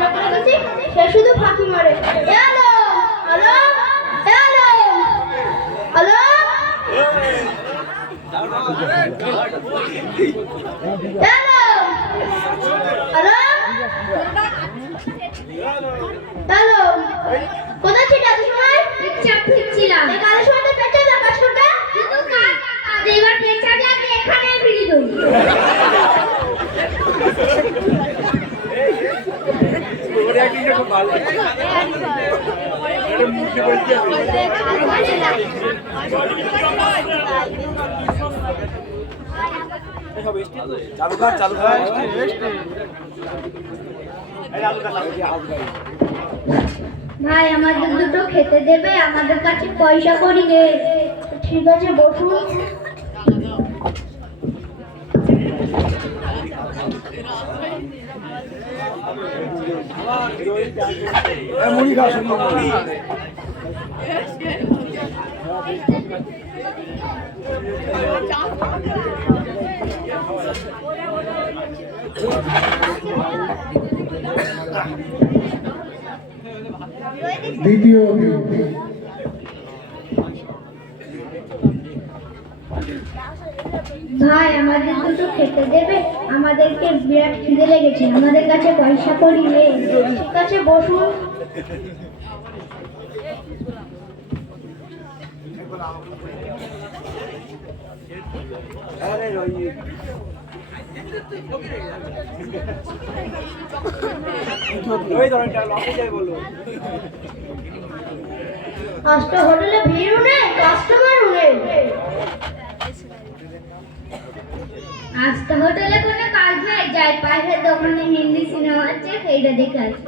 লক্ষ্য রেখেছি সে শুধু ফাঁকি মারে। Hello hello hello hello hello hello কোথায় ছিল এত সময়? পেচ্ছাপ ফিরছিলাম। কালের সময় তো পেচ্ছাপ না কাজ করবে কিন্তু কাজ এবার পেচ্ছাপ লাগলে এখানে ফিরে দেব। ওরে কি খুব ভালো এটা মুখে বলতে চালু কর ভাই আমাদের দুটো খেতে দেবে, আমাদের কাছে পয়সা করি নেই। ঠিক আছে বসুন। মুড়ি খাওয়া শুনবো দ্বিতীয় ভাই আমাদের দুটো খেতে দেবে, আমাদেরকে বিরাট খিদে লেগেছে, আমাদের কাছে পয়সা করি নেই। ঠিক আছে বসুন। আজকে হোটেলে ভিড়ও নেই, কাস্টমারও নেই। আজকে হোটেলে কোনো কাজ নাই, যাই পাশের দোকানে হিন্দি সিনেমা আছে সেইটা দেখে আসি।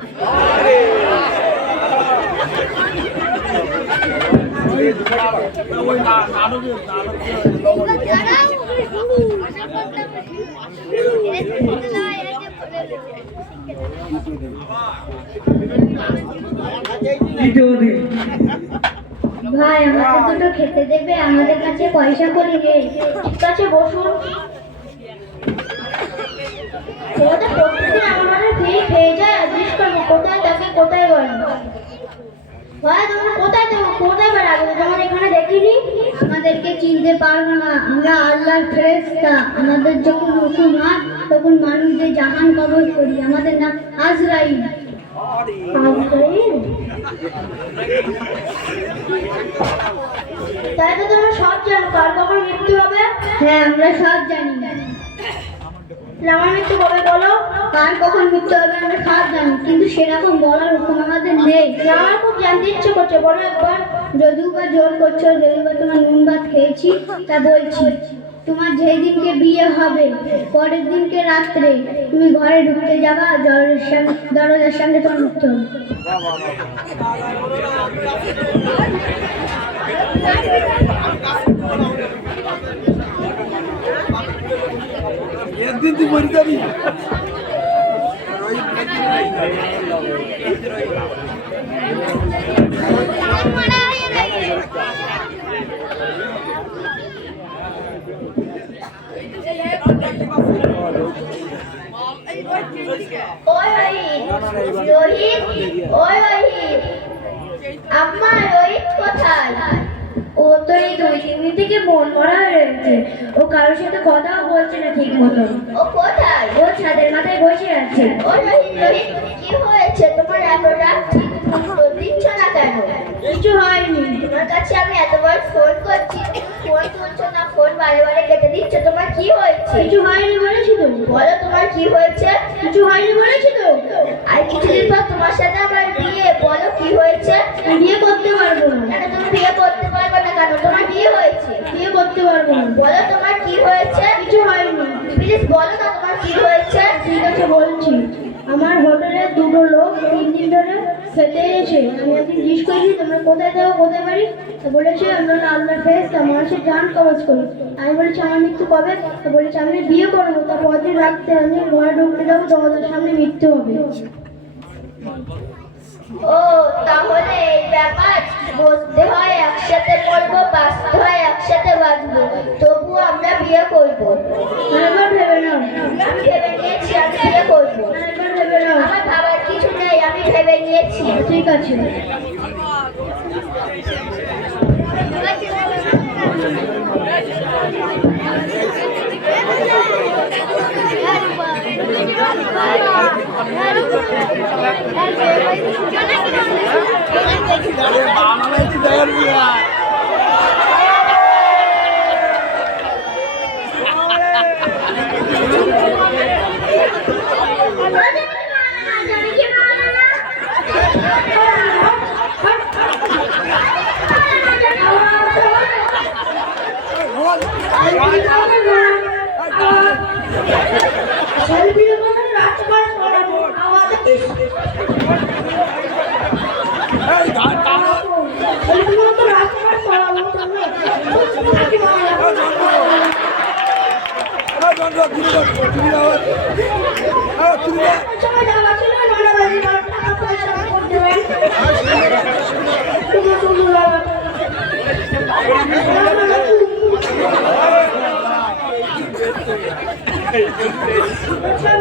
ভাই আমাদের দুটো খেতে দেবে, আমাদের কাছে পয়সা করি নেই। ঠিক আছে বসুন। ছেলেটা প্রত্যেকদিন আমার মানে খেয়ে যায়, জিজ্ঞেস করবো কোথায় থাকে কোথায় বলে। ভাই তোমার কোথায় দেবো, কোথায় বেড়াবো, তোমার এখানে দেখিনি? আমাদেরকে চিনতে পারবো না, আমরা আল্লাহর ফেরেশতা। আমাদের যখন হুকুম হয় তখন মানুষদের জাহান কবজ করি। আমাদের নাম আজরাইল। তাই তো তোমরা সব জানো কার কখন মৃত্যু হবে? হ্যাঁ আমরা সব জানি। আমার মৃত্যু কবে বলো? কার কখন মৃত্যু হবে আমরা সব জানি, কিন্তু সেরকম বলার হুকুম আমাদের নেই। আমার খুব জানতে ইচ্ছে করছে, বলো একবার। যদিও বা জোর করছো, যদিও বা তোমার নুন ভাত খেয়েছি, তা বলছি তোমার যেই দিনকে বিয়ে হবে পরের দিনকে রাত্রে তুমি ঘরে ঢুকতে যাবা, দরজার সামনে তোমার মৃত্যু হবে। একদিন তুই মরে যাবি। আম্মা রোহিত কোথায়? ও তো এই 2-3 দিন থেকে মন মরা হয়ে রয়েছে, ও কারোর সাথে কথাও বলছে না ঠিক মতো। ও কোথায়? ও ছাদের মাথায় বসে আছে। ও রোহিত রোহিত কি হয়েছে তোমার এত রাগ? দিচ্ছ না কেন? কিছু হয়নি, তোমার কাছে আমি এতবার ফোন করছি, ফোন তুলছো না, ফোন বারে বারে কেটে দিচ্ছ, তোমার কি হয়েছে? কিছু হয়নি বলেছি তো। বলো তোমার কি হয়েছে? কিছু হয়নি বলেছি তো। আর কিছুদিন পর তোমার সাথে আমার বিয়ে, বলো কি হয়েছে? বিয়ে করতে পারবো না। কেন তুমি বিয়ে করতে পারবে না কেন? তোমার বিয়ে হয়েছে। বিয়ে করতে পারবো না। বলো তোমার কি হয়েছে? কিছু হয়নি। প্লিজ বলো না তোমার কি হয়েছে। ঠিক আছে বলছি। আমার হোটেলে দুটো লোক 3 দিন ধরে খেতে এসেছে। আমি একদিন জিজ্ঞেস করেছি তোমরা কোথায় যাও, কোথায় বাড়ি? তো বলেছে আমরা আল্লাহর ফেরেশতা, মানুষের জান কবজ করি। আমি বলেছি আমার মৃত্যু কবে? তো বলেছে আমি বিয়ে করবো, তার পরদিন রাত্রে আমি ঘরে ঢুকতে যাবো, দরজার সামনে মৃত্যু হবে। ও তাহলে এই ব্যাপার। বলতে হয় একসাথে পড়বো, বাঁচতে হয় একসাথে বাঁচবো, তবুও আমরা বিয়ে করবো। আরেকবার ভেবে নাও। আমি ভেবে নিয়েছি আমি বিয়ে করবো। আরেকবার ভেবে নাও। আমার ভাবার কিছু নেই, পেয়েছি, ঠিক আছে।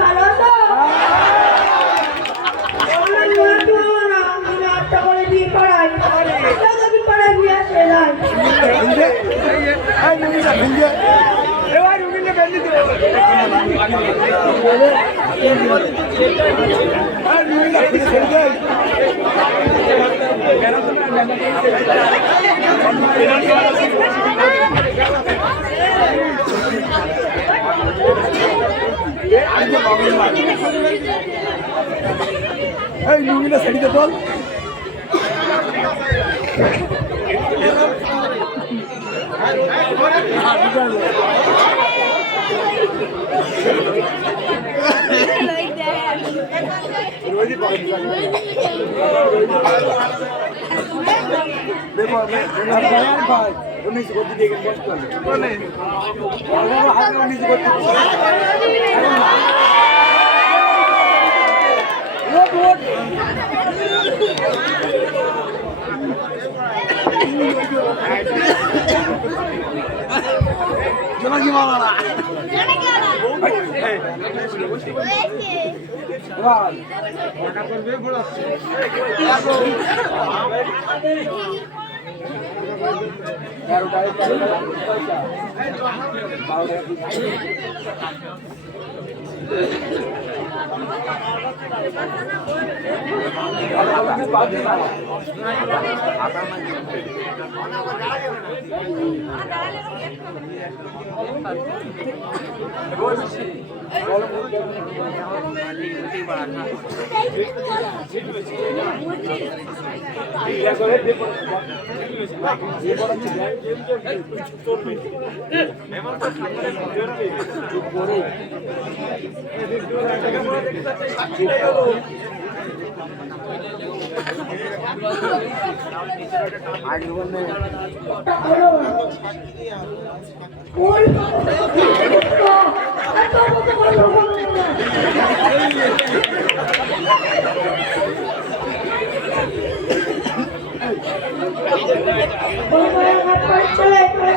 ভালো আছো? বিয়ে করাই বিয়ে আসে এই লুঙ্গিটা শাড়িতে তোল।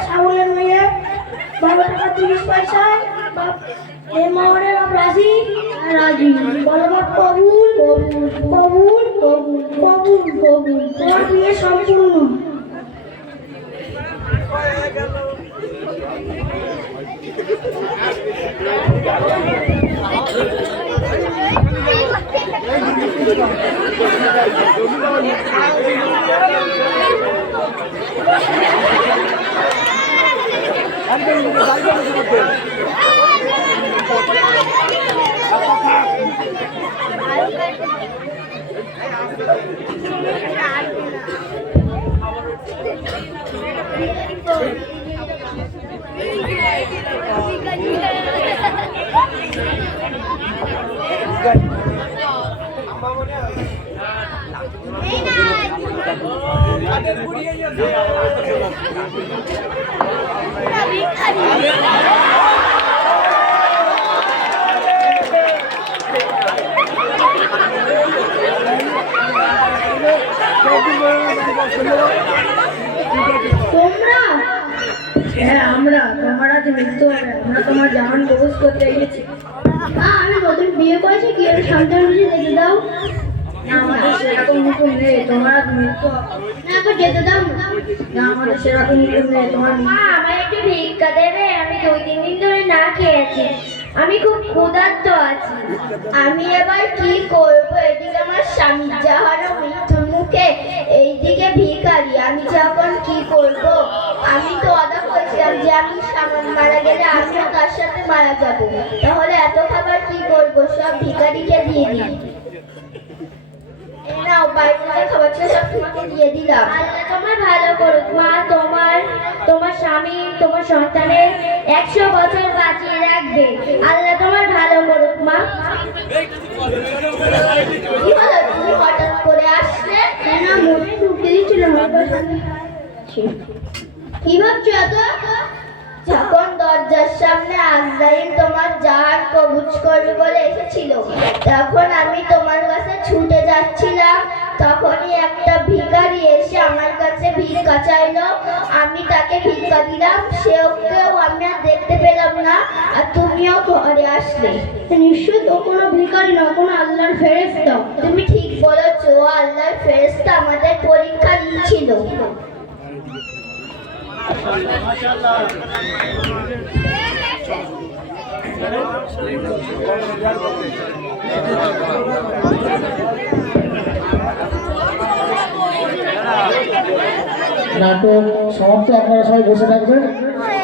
ছাগলের মেয়ে 12 টাকা 30 পয়সায় রাজি রাজি বলো বাপ কবুল কবুল কবুল কবুল কবুল তোমার বিয়ে সম্পূর্ণ। আমরা তোমার আজ মৃত্যু হবে, আমরা তোমার জামান কবজ করতে গেছি। আমি নতুন বিয়ে করেছি, কি সামনে দেখে দাও। আমাদের সেরকম হুকুম নেই, তোমরা মৃত্যু না তো যেতে দাও না। আমাদের সেরকম হুকুম নেই, তোমার মা আমার একটু ভিক্ষা দেবে, আমি 2-3 দিন ধরে না খেয়েছি, আমি খুব ক্ষুধার্ত আছি। আমি এবার কি করব? এদিকে আমার স্বামী যাহারও মৃত্যুর মুখে, এইদিকে ভিখারি, আমি যখন কি করব? আমি তো অদা বলছিলাম যে আমি সামান মারা গেলে আমিও তার সাথে মারা যাব, তাহলে এত খাবার কি করব? সব ভিখারিকে দিয়ে দিই। এই নাও বাইরে যে খাবারটা সব তোমাকে দিয়ে দিলাম। আল্লাহ তোমার ভালো করুক মা, তোমার স্বামী তোমার সন্তানের 100 বছর বাঁচিয়ে রাখবে। আল্লাহ তোমার ভালো করুক মা। কি হলো, তুমি হঠাৎ করে আসলে? না মনে ঢুকে দিচ্ছিল আমার কাছে। কি ভাবছো এত? যখন দরজার সামনে আজরাইল তোমার জান কবুজ করবে বলে এসেছিল, তখন আমি তোমার কাছে ছুটে যাচ্ছিলাম, তখনই একটা ভিখারি এসে আমার কাছে ভিক্ষা চাইলো, আমি তাকে ভিক্ষা দিলাম, সেওকেও আমি আর দেখতে পেলাম না, আর তুমিও ঘরে আসলে। নিশ্চয় তো কোনো ভিখারি না, কোনো আল্লাহর ফেরেশতা। তুমি ঠিক বলেছো, আল্লাহর ফেরেশতা আমাদের পরীক্ষা নিচ্ছিল। নাটক সমাপ্ত, আপনারা সবাই বসে থাকবেন।